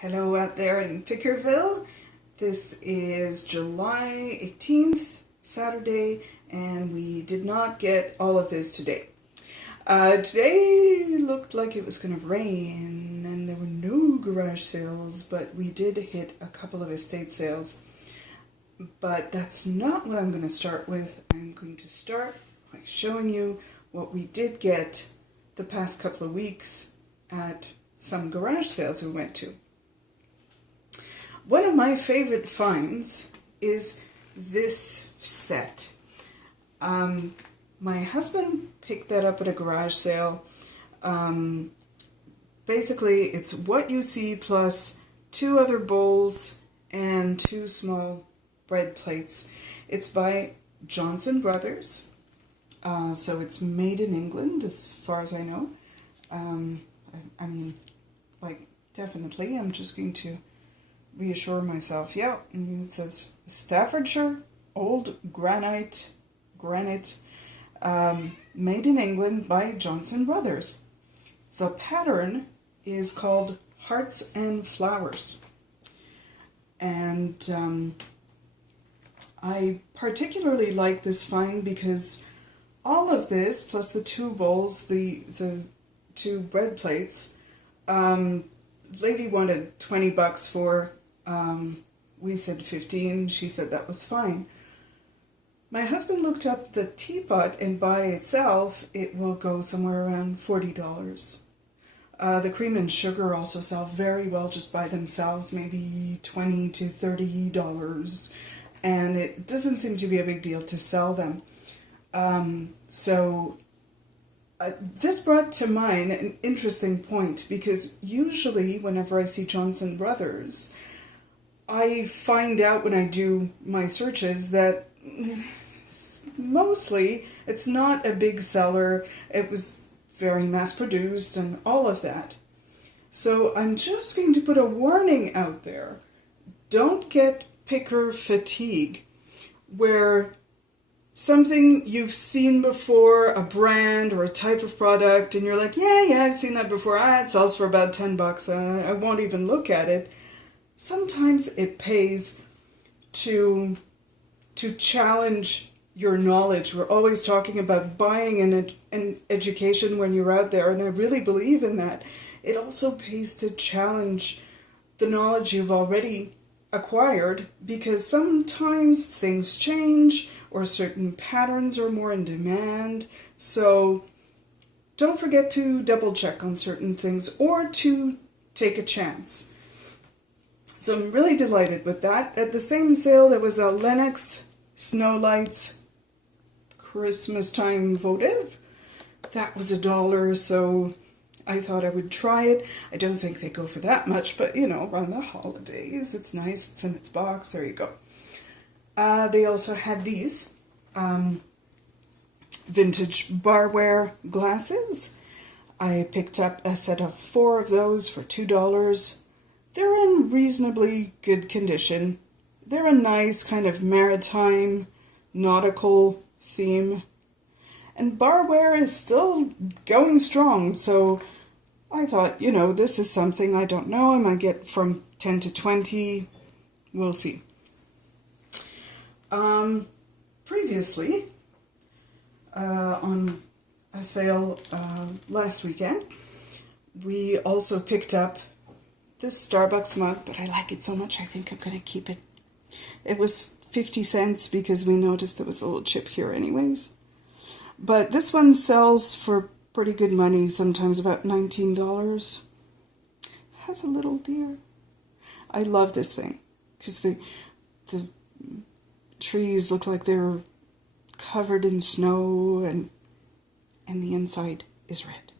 Hello out there in Pickerville. This is July 18th, Saturday, and we did not get all of this today. Today looked like it was going to rain and there were no garage sales, but we did hit a couple of estate sales. But that's not what I'm going to start with. I'm going to start by showing you what we did get the past couple of weeks at some garage sales we went to. One of my favorite finds is this set. My husband picked that up at a garage sale. Basically, it's what you see plus 2 other bowls and 2 small bread plates. It's by Johnson Brothers. So it's made in England, as far as I know. I mean, like, definitely. I'm just going to reassure myself. Yeah, and it says Staffordshire old granite, made in England by Johnson Brothers. The pattern is called Hearts and Flowers, and I particularly like this find because all of this plus the 2 bowls, the 2 bread plates, lady wanted $20 for. We said 15. She said that was fine. My husband looked up the teapot, and by itself it will go somewhere around $40. The cream and sugar also sell very well just by themselves, maybe $20 to $30, and it doesn't seem to be a big deal to sell them. This brought to mind an interesting point, because usually whenever I see Johnson Brothers, I find out when I do my searches that mostly it's not a big seller. It was very mass-produced and all of that. So I'm just going to put a warning out there. Don't get picker fatigue, where something you've seen before, a brand or a type of product, and you're like, yeah, I've seen that before. It sells for about $10. I won't even look at it. Sometimes it pays to challenge your knowledge. We're always talking about buying an education when you're out there, and I really believe in that. It also pays to challenge the knowledge you've already acquired, because sometimes things change or certain patterns are more in demand. So don't forget to double check on certain things or to take a chance. So I'm really delighted with that. At the same sale, there was a Lennox Snow Lights Christmas time votive. That was $1, so I thought I would try it. I don't think they go for that much, but around the holidays, it's nice. It's in its box. There you go. They also had these vintage Barware glasses. I picked up a set of 4 of those for $2. They're in reasonably good condition. They're a nice kind of maritime, nautical theme. And Barware is still going strong, so I thought, this is something I don't know. I might get from 10 to 20. We'll see. Previously, on a sale last weekend, we also picked up this Starbucks mug, but I like it so much I think I'm going to keep it. It was 50 cents because we noticed there was a little chip here anyways. But this one sells for pretty good money, sometimes about $19. Has a little deer. I love this thing because the trees look like they're covered in snow, and the inside is red.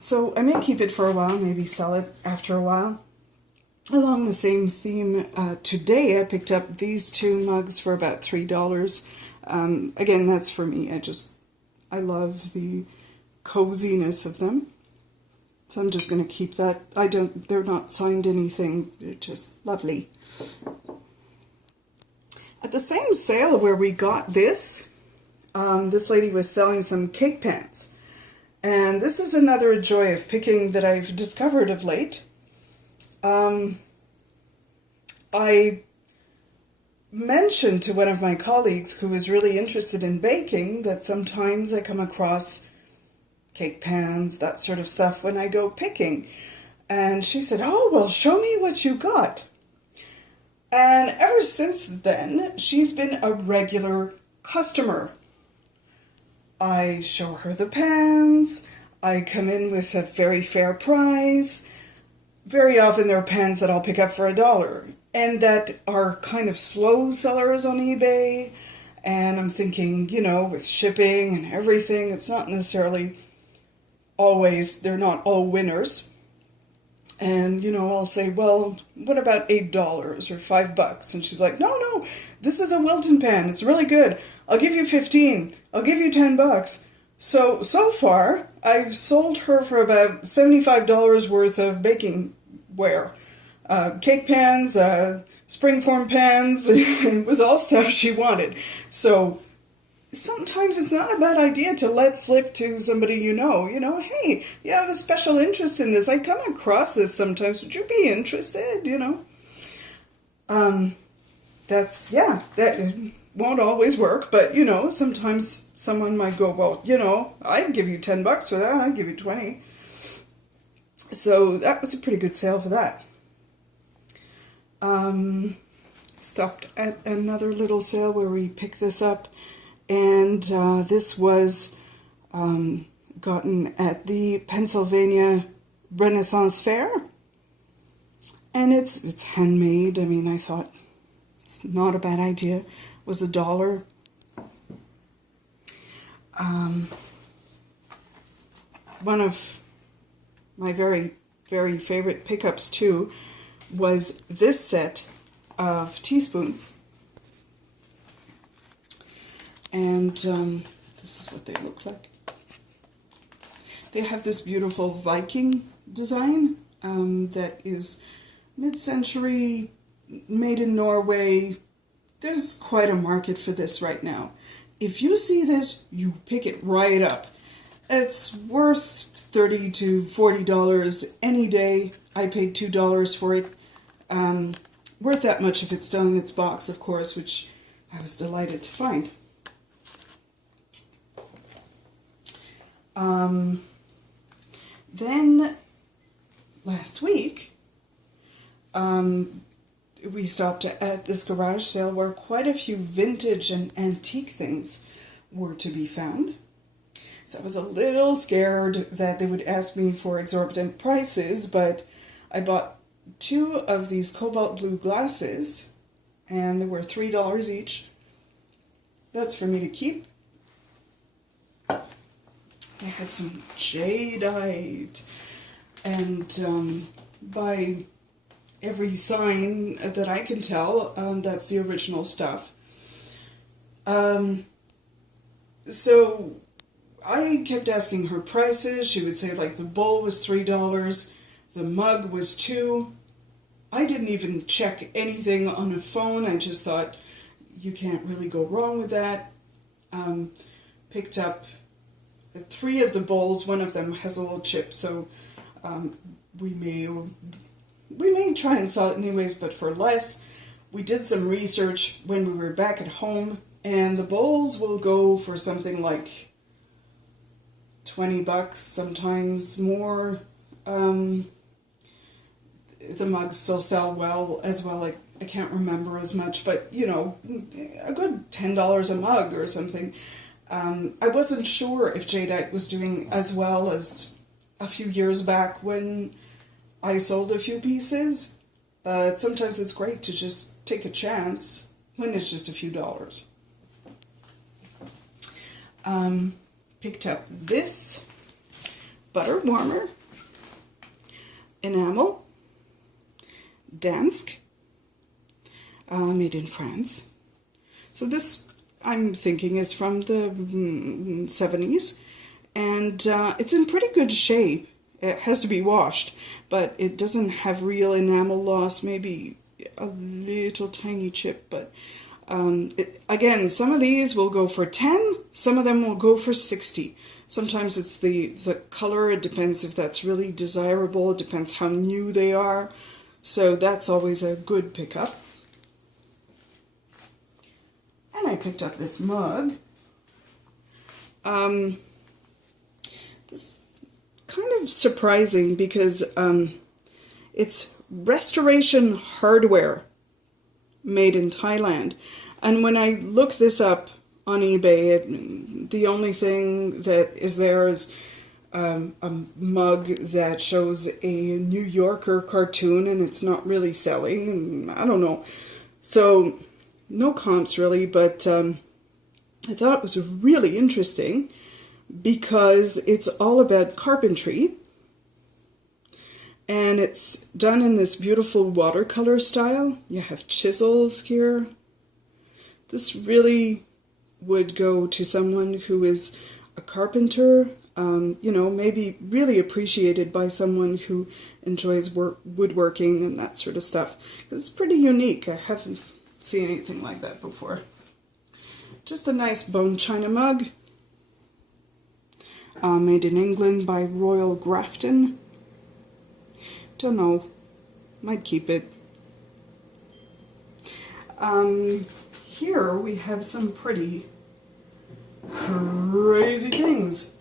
So I may keep it for a while, maybe sell it after a while. Along the same theme, today I picked up these 2 mugs for about $3. Again, that's for me. I love the coziness of them. So I'm just going to keep that. They're not signed anything. They're just lovely. At the same sale where we got this lady was selling some cake pans. And this is another joy of picking that I've discovered of late. I mentioned to one of my colleagues who was really interested in baking that sometimes I come across cake pans, that sort of stuff, when I go picking. And she said, "Oh, well, show me what you got." And ever since then, she's been a regular customer. I show her the pans. I come in with a very fair price. Very often there are pans that I'll pick up for $1 and that are kind of slow sellers on eBay. And I'm thinking, with shipping and everything, it's not necessarily always, they're not all winners. And, I'll say, "Well, what about $8 or $5? And she's like, no, this is a Wilton pan. It's really good. I'll give you 15. I'll give you $10. So far, I've sold her for about $75 worth of baking ware. Cake pans, springform pans. It was all stuff she wanted. So sometimes it's not a bad idea to let slip to somebody hey, you have a special interest in this. I come across this sometimes. Would you be interested, that won't always work, but, sometimes someone might go, "Well, I'd give you $10 for that. I'd give you 20. So that was a pretty good sale for that. Stopped at another little sale where we picked this up. And this was gotten at the Pennsylvania Renaissance Fair. And it's handmade. I mean, I thought it's not a bad idea. It was $1. One of my very, very favorite pickups, too, was this set of teaspoons. And this is what they look like. They have this beautiful Viking design that is mid-century, made in Norway. There's quite a market for this right now. If you see this, you pick it right up. It's worth $30 to $40 any day. I paid $2 for it. Worth that much if it's still in its box, of course, which I was delighted to find. Then last week, we stopped at this garage sale where quite a few vintage and antique things were to be found. So I was a little scared that they would ask me for exorbitant prices, but I bought 2 of these cobalt blue glasses, and they were $3 each. That's for me to keep. They had some jadeite, and by every sign that I can tell, that's the original stuff. So I kept asking her prices. She would say, like, the bowl was $3, the mug was $2. I didn't even check anything on the phone. I just thought, you can't really go wrong with that. Picked up 3 of the bowls. One of them has a little chip, so we may try and sell it anyways, but for less. We did some research when we were back at home, and the bowls will go for something like $20, sometimes more. The mugs still sell well as well. I can't remember as much, but a good $10 a mug or something. I wasn't sure if jadeite was doing as well as a few years back when I sold a few pieces, but sometimes it's great to just take a chance when it's just a few dollars. Picked up this butter warmer, enamel, Dansk, made in France. So this, I'm thinking, is from the 70s, and it's in pretty good shape. It has to be washed, but it doesn't have real enamel loss, maybe a little tiny chip, but again, some of these will go for 10, some of them will go for 60. Sometimes it's the color, it depends if that's really desirable, it depends how new they are. So that's always a good pickup. And I picked up this mug. This kind of surprising because it's restoration hardware made in Thailand. And when I look this up on eBay, the only thing that is there is a mug that shows a New Yorker cartoon, and it's not really selling, and I don't know. So no comps really, but I thought it was really interesting because it's all about carpentry, and it's done in this beautiful watercolor style. You have chisels here. This really would go to someone who is a carpenter, you know, maybe really appreciated by someone who enjoys woodworking and that sort of stuff. It's pretty unique. I haven't seen anything like that before. Just a nice bone china mug, made in England by Royal Grafton. Don't know, might keep it. Here we have some pretty crazy things.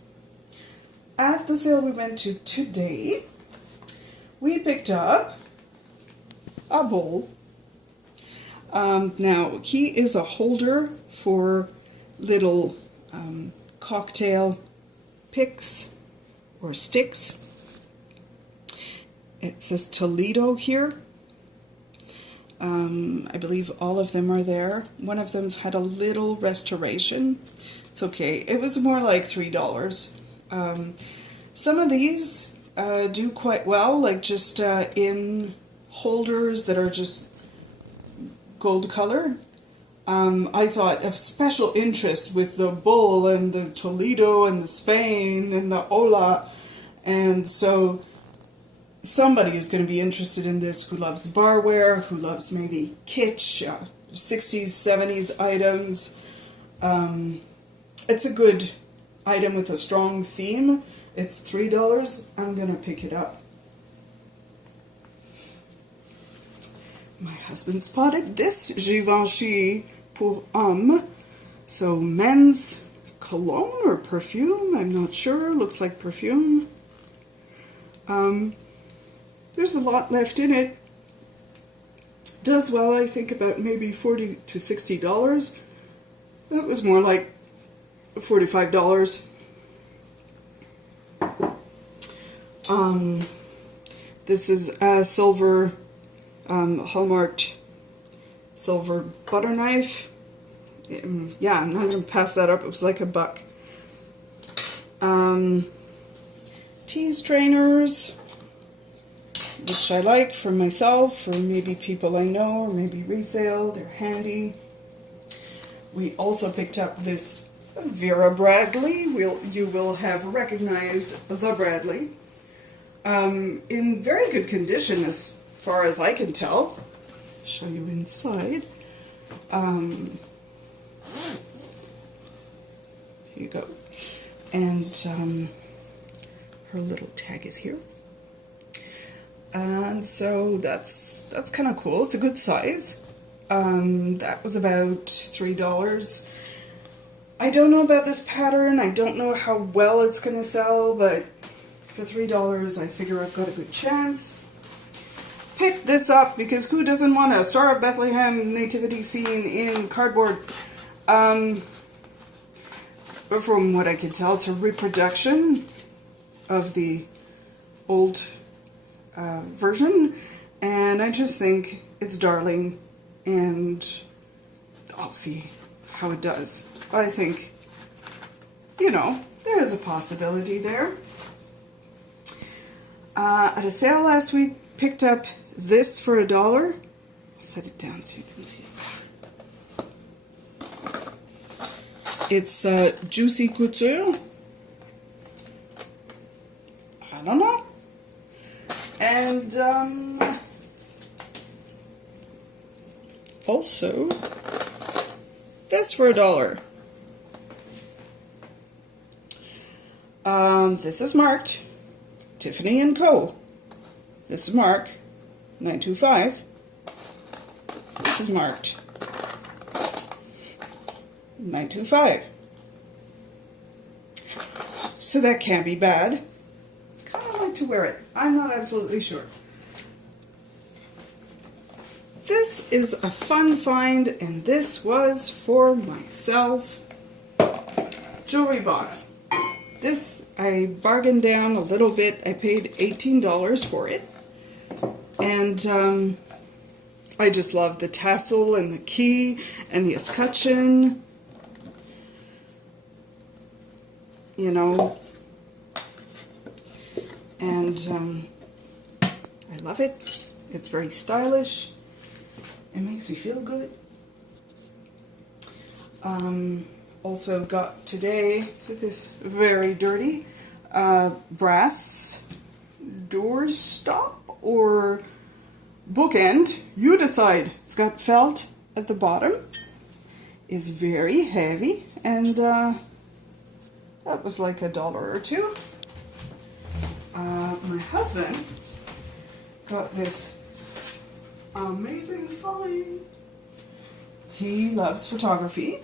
At the sale we went to today, we picked up a bowl. Now, he is a holder for little cocktail picks or sticks. It says Toledo here. I believe all of them are there. One of them's had a little restoration. It's okay. It was more like $3. Some of these do quite well, like just in holders that are just gold color. I thought of special interest with the bull and the Toledo and the Spain and the Ola, and so somebody is going to be interested in this who loves barware, who loves maybe kitsch, 60s, 70s items. It's a good item with a strong theme. It's $3. I'm going to pick it up. My husband spotted this Givenchy pour homme. So men's cologne or perfume, I'm not sure. Looks like perfume. There's a lot left in it. Does well, I think, about maybe $40 to $60. That was more like $45. This is a silver, hallmarked silver butter knife. Yeah, I'm not going to pass that up. It was like $1. Tease trainers, which I like for myself, or maybe people I know, or maybe resale. They're handy. We also picked up this Vera Bradley. You will have recognized the Bradley. In very good condition as far as I can tell. Show you inside. Here you go. And her little tag is here. And so that's kind of cool. It's a good size. That was about $3. I don't know about this pattern. I don't know how well it's going to sell, but for $3 I figure I've got a good chance. Pick this up because who doesn't want a Star of Bethlehem nativity scene in cardboard? But from what I can tell, it's a reproduction of the old version, and I just think it's darling, and I'll see how it does. I think, you know, there is a possibility there. At a sale last week, picked up this for $1. I'll set it down so you can see it. It's Juicy Couture. I don't know. And also this for $1. This is marked Tiffany & Co. This is marked 925. This is marked 925. So that can't be bad. Kind of like to wear it. I'm not absolutely sure. This is a fun find, and this was for myself. Jewelry box. This I bargained down a little bit. I paid $18 for it. And I just love the tassel and the key and the escutcheon. You know. And I love it. It's very stylish. It makes me feel good. Also got today this very dirty brass door stop or bookend. You decide. It's got felt at the bottom. It's very heavy, and that was like $1 or $2. My husband got this amazing find. He loves photography.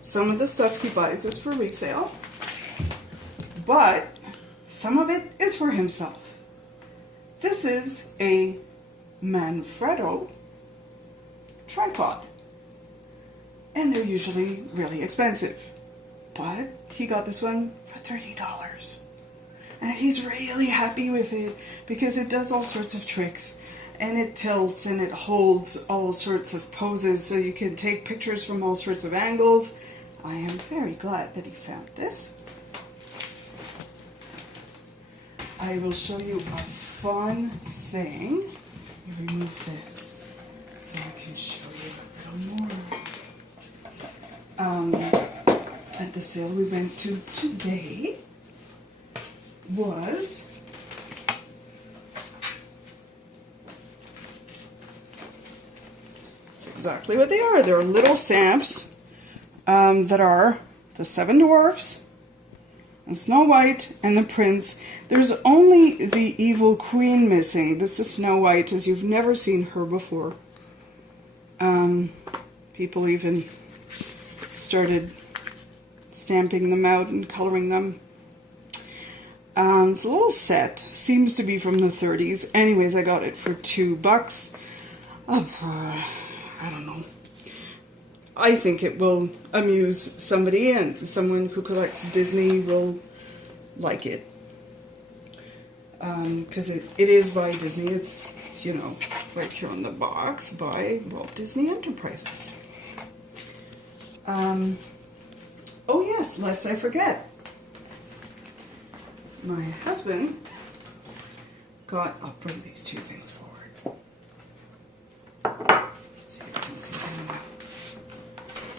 Some of the stuff he buys is for resale, but some of it is for himself. This is a Manfrotto tripod, and they're usually really expensive, but he got this one for $30. And he's really happy with it because it does all sorts of tricks, and it tilts and it holds all sorts of poses so you can take pictures from all sorts of angles. I am very glad that he found this. I will show you a fun thing. Let me remove this so I can show you a little more. At the sale we went to today was it's exactly what they are. They're little stamps that are the 7 dwarfs and Snow White and the Prince. There's only the Evil Queen missing. This is Snow White, as you've never seen her before. People even started stamping them out and coloring them. It's a little set. Seems to be from the 30s. Anyways, I got it for $2. I don't know. I think it will amuse somebody, and someone who collects Disney will like it. Because it is by Disney. It's, you know, right here on the box, by Walt Disney Enterprises. Oh yes, lest I forget. My husband got, I'll bring these two things forward so you can see them.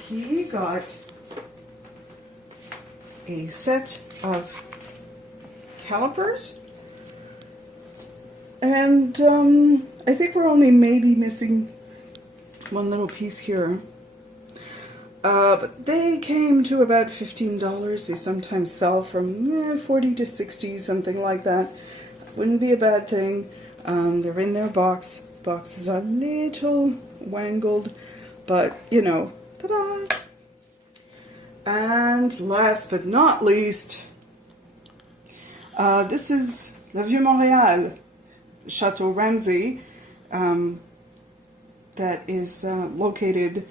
He got a set of calipers, and I think we're only maybe missing one little piece here. But they came to about $15. They sometimes sell from 40 to 60, something like that. Wouldn't be a bad thing. They're in their box. Box is a little wangled, but you know, ta-da! And last but not least, this is Le Vieux Montréal, Chateau Ramsay, that is located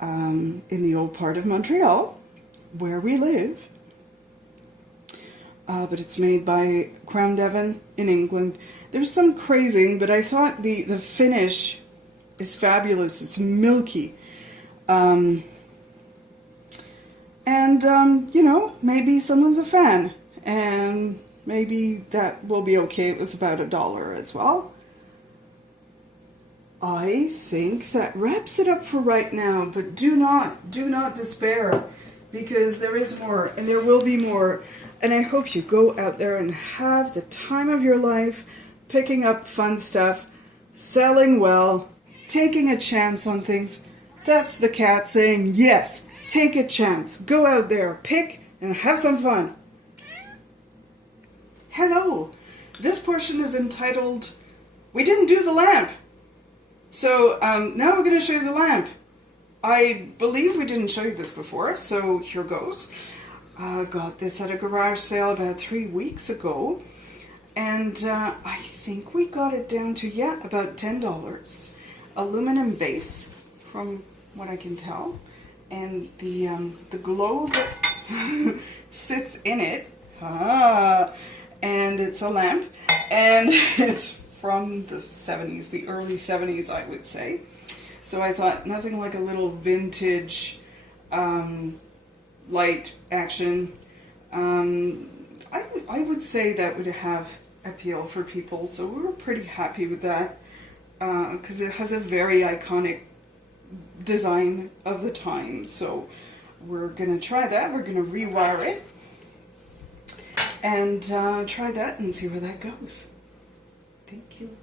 in the old part of Montreal, where we live. But it's made by Crown Devon in England. There's some crazing, but I thought the finish is fabulous. It's milky. You know, maybe someone's a fan, and maybe that will be okay. It was about $1 as well. I think that wraps it up for right now, but do not despair, because there is more, and there will be more, and I hope you go out there and have the time of your life, picking up fun stuff, selling well, taking a chance on things. That's the cat saying, yes, take a chance, go out there, pick, and have some fun. Hello, this portion is entitled we didn't do the lamp. So now we're going to show you the lamp. I believe we didn't show you this before, so here goes. Got this at a garage sale about 3 weeks ago, and I think we got it down to, yeah, about $10. Aluminum base, from what I can tell, and the globe sits in it, and it's a lamp, and it's from the 70s, the early 70s, I would say. So I thought nothing like a little vintage light action. I would say that would have appeal for people, so we were pretty happy with that, because it has a very iconic design of the time. So we're going to try that. We're going to rewire it and try that and see where that goes. Thank you.